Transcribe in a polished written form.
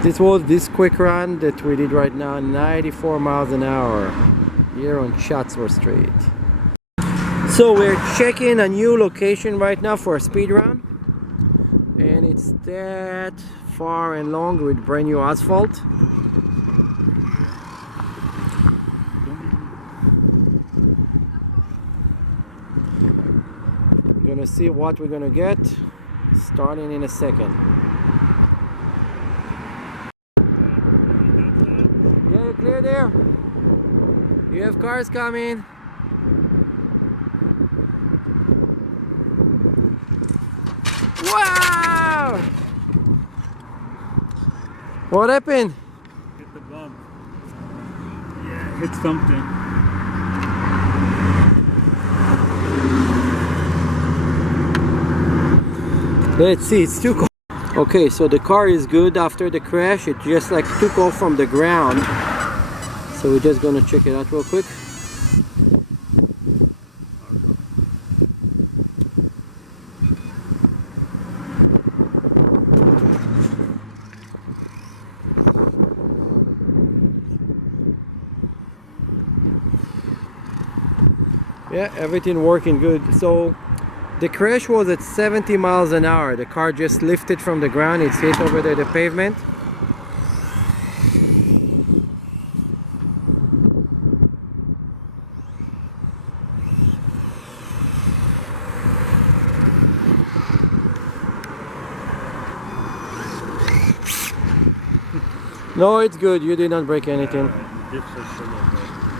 This was this quick run that we did right now, 94 miles an hour here on Chatsworth Street. So we're checking a new location right now for a speed run, and it's that far and long with brand new asphalt. We're gonna see what we're gonna get starting in a second. Yeah, you're clear there. You have cars coming. Wow! What happened? Hit the bump. Yeah, hit something. Let's see, it's too cold. Okay, so the car is good after the crash. It just like took off from the ground. So we're just gonna check it out real quick. Yeah, everything working good. So the crash was at 70 miles an hour. The car just lifted from the ground. It's hit over there the pavement. No, it's good. You did not break anything. Dips are still okay.